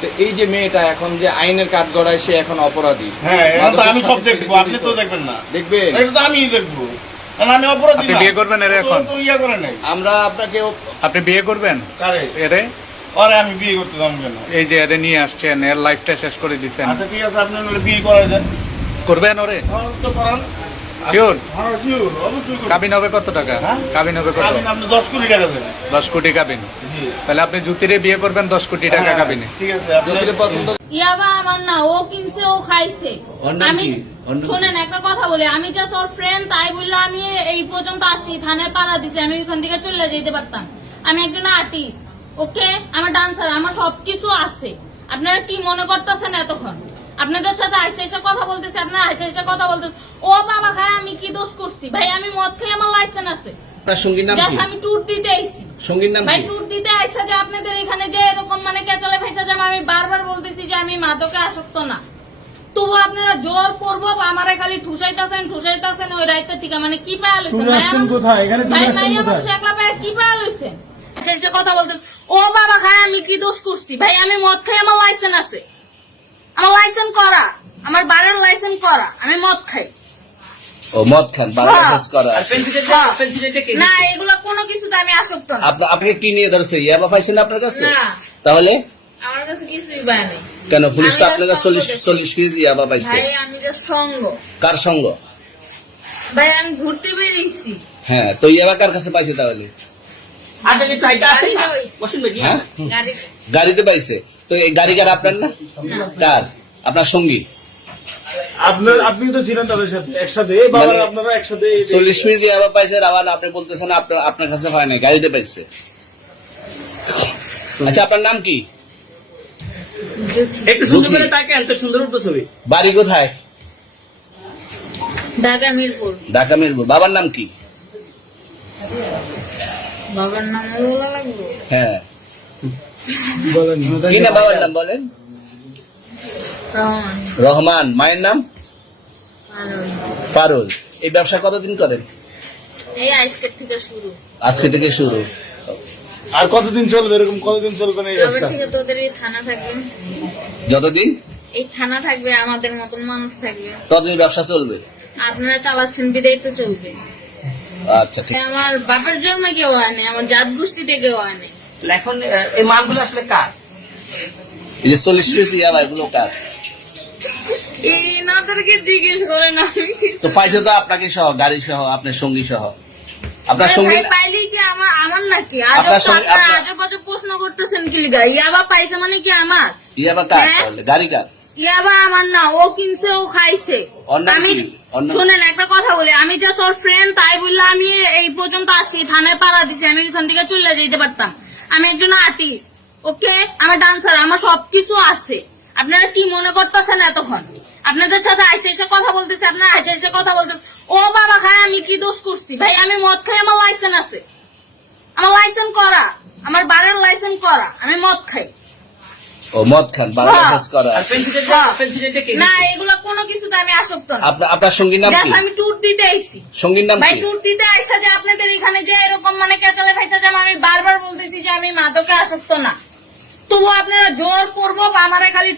তো এই যে মেয়েটা এখন যে আইনের কাঠগড়ায় সে এখন অপরাধী। হ্যাঁ, আমি সব দেখবো, আপনি তো দেখবেন না। দেখবেন? এটা তো আমি দেখবো, কারণ আমি অপরাধী। আপনি বিয়ে করবেন এর এখন? তো ইয়া করে নাই। আমরা আপনাকে আপনি বিয়ে করবেন কারে? এরে? আরে আমি বিয়ে করতে যাবো কেন? এই যে এরে নিয়ে আসছেন, এর লাইফটা শেষ করে দিচ্ছেন, আচ্ছা ঠিক আছে, আপনি নাহলে বিয়ে করা যায়। করবেন ওরে? তো করান। শিওর? হ্যাঁ, sure, অবশ্যই করবো। কাবিন হবে কত টাকা? হ্যাঁ? কাবিন হবে কত? আপনি 10 কোটি টাকা দেবেন। 10 কোটি কাবিন। জি। তাহলে আপনি জ্যোতিরে বিয়ে করবেন 10 কোটি টাকা হ্যাঁ, কাবিনে। ঠিক আছে, আপনি যদি পছন্দ। ইয়াবা আমার না, ও কিনছে, ও খাইছে। ওর নাম আমি কি? ওর নাম কি? শুনেন একটা কথা বলি, আমি জাস্ট ওর ফ্রেন্ড, তাই বললে আমি এই পর্যন্ত আসি, থানায় পাড়া দিছি, আমি ওইখান থেকে চলে যেতে পারতাম। আমি একজন আর্টিস্ট, ওকে, আমার ডান্সার, আমার সবকিছু আছে। আপনারা কি মনে করতেছেন এতক্ষণ? আপনাদের সাথে আইসা এসে কথা বলতেছে, আপনারা আইসা এসে কথা বলতেছে। ও বাবা খায়, আমি কি দোষ করছি? ভাই আমি মদ খেয়ে, আমার লাইসেন্স আছে। আপনার সঙ্গীর নাম কি? জাস্ট আমি ট্যুর দিতে আইছি। সঙ্গীর নাম ভাই কি? ট্যুর দিতে আইসা যে আপনাদের এখানে যে এরকম মানে কেচালে ফেসা যাবে, আমি বারবার বলতেছি যে আমি মাদকে আসক্ত না। তবু আপনারা জোর করবো, আমারে খালি ঠুসাইতাছেন ওই রাইতে থেকে, মানে কি পায়া লইছেন? ভাই মাইয়া মানুষ একলা পায়া কি পায়া লইছেন? আচ্ছা কথা বলতেন, ও বাবা খায়, আমি কি দোষ করছি? ভাই আমি মদ খাই, আমার লাইসেন্স আছে, আমার লাইসেন্স করা, আমার বারের লাইসেন্স করা, আমি মদ খাই। ও মদ খান, বাংলাদেশ করা আছে। না এগুলো কোনো কিছুতে আমি আসক্ত না। আপনি কি নিয়ে ধরছে? ইয়াবা পাইছেন আপনার কাছে? না তাহলে আমার কাছে কিছুই পায় নাই। কেন পুলিশ তো আমি আপনার কাছে just সঙ্গ 40 কেজি ইয়াবা পাইছে? ভাই আমি যে সঙ্গ, কার সঙ্গ? ভাই আমি ঘুরতে বেরিয়েছি। হ্যাঁ, তো ইয়াবা কার কাছে পাইছে তাহলে? হ্যাঁ, গাড়িতে পাইছে। তো এই গাড়ি কার? আপনার না? কার? আপনার সঙ্গী? আপনি তো ছিলেন তাদের সাথে একসাথে, বাবা আপনারা একসাথে 40 কেজি ইয়াবা পাইছে, আবার আপনি বলতেছেন আপনার কাছে হয় নাই, গাড়িতে পাইছে। আচ্ছা, আপনার নাম কি? একটু সুন্দর করে তাকান তো, সুন্দর উঠতো ছবি। বাড়ি কোথায়? ঢাকা মিরপুর। ঢাকা মিরপুর। বাবার নাম কি? বাবার নাম বলা লাগবে? হ্যাঁ, কি না বাবার নাম বলেন? রহমান। রহমান। মায়ের নাম? আনন্দ। পারুল। এই ব্যবসা কতদিন করেন? এই আজকের থেকে শুরু। আজকে থেকে শুরু। আর কতদিন চলবে? এরকম কতদিন চলবে না এই তবে ব্যবসা? থেকে তোদের এই থানা থাকবে, যতদিন এই থানা থাকবে, আমাদের মতন মানুষ থাকবে, ততদিন ব্যবসা চলবে। আপনারা চালাচ্ছেন বিদায় তো চলবে। আচ্ছা, ঠিক। আমার বাপের জন্ম কেউ হয়নি, আমার জাত গোষ্ঠীতে কেউ হয়নি। এখন এই মালগুলো আসলে কার? এই যে 40 পিস ইয়াবা, এগুলো কার? এই নাদেরকে জিজ্ঞেস করেন, আমি তো পাইছে তো আপনাকে সহ, গাড়ি সহ, আপনার সঙ্গী সহ। আপনার সঙ্গী পাইলে কি আমার নাকি? আপনার সঙ্গে- আপনার- আজব আজব প্রশ্ন করতেছেন কি লিগা? ইয়াবা পাইছে মানে কি আমার? ইয়াবা কার হ্যাঁ? তাহলে? গাড়ি কার? ইয়াবা আমার না, ও কিনছে, ও খাইছে। ওর নাম আমি কি? ওর নাম- শুনেন একটা কথা বলি, আমি জাস্ট ওর ফ্রেন্ড, তাই বললে আমি এই পর্যন্ত আসি, থানায় পাড়া দিছি, আমি ওইখান থেকে চলে যেতে পারতাম। আমি একজন আর্টিস্ট, ওকে, আমার ডান্সার, আমার সবকিছু আছে। আপনারা কি মনে করতেছেন এতক্ষণ? আপনাদের সাথে আইসা এসে কথা বলতেছে, আপনারা আইসা এসে কথা বলতেছে। ও বাবা খায়, আমি কি দোষ করছি? ভাই আমি মদ খাই, আমার লাইসেন্স আছে, আমার লাইসেন্স করা, আমার বারের লাইসেন্স করা, আমি মদ খাই। ও মদ খান, বাংলাদেশ করা আছে। না এগুলো কোনো কিছুতে আমি আসক্ত না। আপনার সঙ্গীর নাম কি? জাস্ট আমি ট্যুর দিতে আইছি। সঙ্গীর নাম ভাই কি? ট্যুর দিতে আইসা যে আপনাদের এখানে যে এরকম মানে কেচালে ফেসা যাবে, আমি বারবার বলতেছি যে আমি মাদকে আসক্ত না। তবু আপনারা জোর করবো, আমারে খালি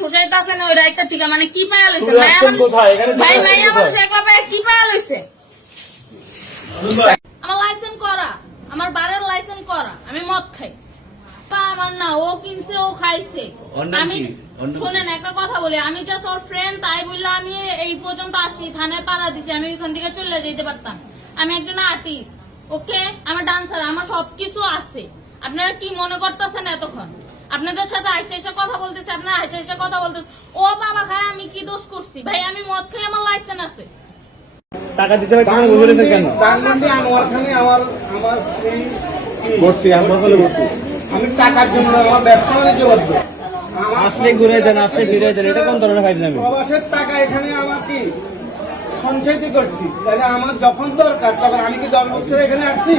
ঠুসাইতাছেন ওই রাইতে থেকে, মানে কি পায়া লইছেন? তুমি আসছেন কোথায়? এখানে ভাই তুমি মাইয়া আসছেন মানুষ কোথায়? একলা পায়া কি পায়া লইছে? আমার লাইসেন্স করা, আমার বারের লাইসেন্স করা, আমি মদ খাই। তা আমার না, ও কিনছে, ও খাইছে। ওর নাম আমি কি? ওর নাম কি? শুনেন একটা কথা বলি, আমি জাস্ট ওর ফ্রেন্ড, তাই বললে আমি এই পর্যন্ত আসি, থানায় পাড়া দিছি, আমি ওইখান থেকে চলে যেতে পারতাম। আমি একজন আর্টিস্ট, ওকে, আমার ডান্সার, আমার সবকিছু আছে। আপনারা কি মনে করতেছেন এতক্ষণ? আপনাদের সাথে আইসা এসে কথা বলতেছে, আপনারা আইসা এসে কথা বলতেছে। ও বাবা খায়, আমি কি দোষ করছি? ভাই আমি মদ খাই, আমার লাইসেন্স আছে। টাকা দিতে হবে কেন? বুঝেছেন কেন? ধানমন্ডি আনোয়ারখানে আমার স্ত্রী ভর্তি, আমার বলে ভর্তি। আমি টাকার জন্য আমার ব্যবসা বাণিজ্য করবো। আসলে ঘুরে দেন, আসলে ফিরে দেন, এটা কোন ধরনের ফাইল নামে? প্রবাসের টাকা এখানে আমার কি সঞ্চয়িত করছি, তাহলে আমার যখন দরকার তখন আমি কি 10 বছর এখানে আসছি?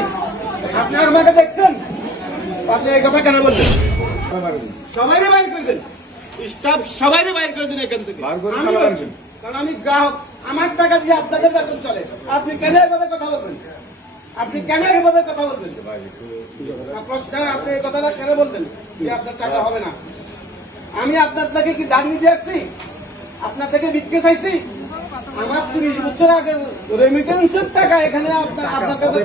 আপনি আমাকে দেখছেন? আপনি এই কথা কেন বললেন? সবাই বাইর করে দেন, স্টাফ সবাই বাইর করে দিন এখান থেকে। আমি বলছি, কারণ আমি গ্রাহক, আমার টাকা দিয়ে আপনাদের বেতন চলে। আপনি কেন এভাবে কথা বলবেন? আপনি কেন এভাবে কথা বলবেন? প্রশ্ন, আপনি এই কথাটা কেন বলবেন যে আপনার টাকা হবে না? আমি আপনার থেকে কি দান নিতে আসছি? আপনার থেকে ভিক্ষে চাইছি? আমার 30 বছর আগে রেমিটেন্সের টাকা এখানে আপনার কাছে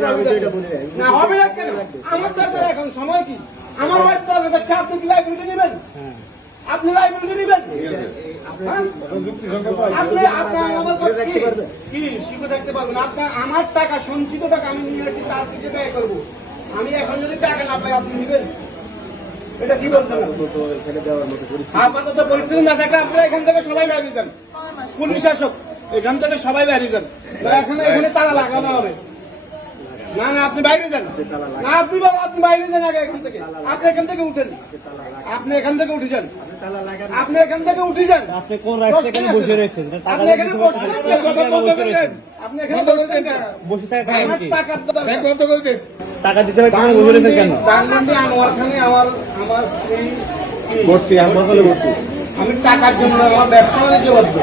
না হবে না কেন? আমার দরকার এখন সময় কি? আমার ওয়াইফ দরকার যাচ্ছে, আপনি কি লাইব্রেরি নেবেন? আপনি লাইব্রেরি নেবেন? হ্যাঁ? আপনি আমার কথা কি শিখে দেখতে পারবেন? আপনার আমার টাকা, সঞ্চিত টাকা আমি নিয়ে আসছি, তার পিছিয়ে ব্যয় করবো। আমি এখন যদি টাকা না পাই, আপনি নেবেন? এটা কি বলছেন? আপাতত পরিস্থিতি না থাকলে আপনারা এখান থেকে সবাই বেরিয়ে যান। পুলিশ শাসক এখান থেকে সবাই বেরিয়ে যান। এখানে তালা লাগানো হবে। না না, আপনি বাইরে যান। না, আপনি বাইরে যান আগে এখান থেকে। আপনি এখান থেকে উঠেন। আপনি এখান থেকে উঠে যান। আপনি এখান থেকে উঠে যান। আপনি কোন রাস্তায় এখানে বসে রয়েছেন? টাকা আপনি এখানে বসে রয়েছেন। আপনি এখানে বসে রয়েছেন। বসে থাকা কারণ আমার কি? টাকার দরকার। টাকা দিতে হবে কেন বসে রয়েছেন কেন? ধানমন্ডি আনোয়ারখানে আমার স্ত্রী ভর্তি, আমি টাকার জন্য আমার ব্যবসা বাণিজ্য করবো।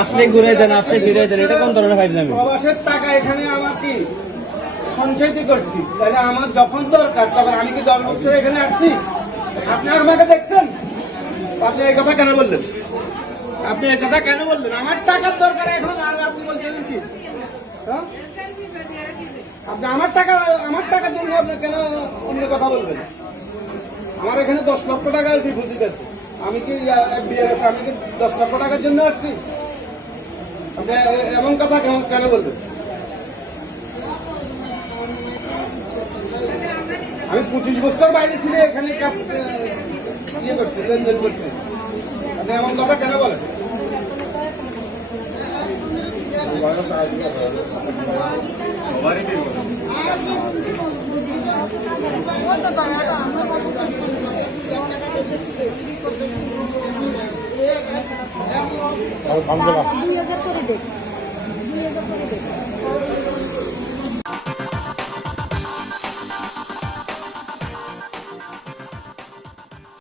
আসলে ঘুরে দেন, আসলে ফিরে দেন, এটা কোন ধরনের ফাইজলামি? প্রবাসের টাকা এখানে আমার কি সঞ্চয়িত করছি, তাহলে আমার যখন দরকার তখন আমি কি 10 বছর এখানে আসছি? আপনি আমাকে দেখছেন? আপনি এই কথা কেন বললেন? আপনি এই কথা কেন বললেন? আমার টাকার দরকার এখন, আর আপনি বলছেন কি? হ্যাঁ? আপনি আমার টাকার জন্য আপনি কেন অন্য কথা বলবেন? আমার এখানে 10 লক্ষ টাকা ডিপোজিট আছে। আমি কি বিয়ে গেছে, আমি কি 10 লক্ষ টাকার জন্য আসছি? আপনি এমন কথা কেন বলবেন? আমি 25 বছর বাইরে ছিল, এখানে কাজ ইয়ে করছি, লেনদেন করছি। আপনি এমন কথা কেন বলেন? $2000 করে দে। $2000 করে দে।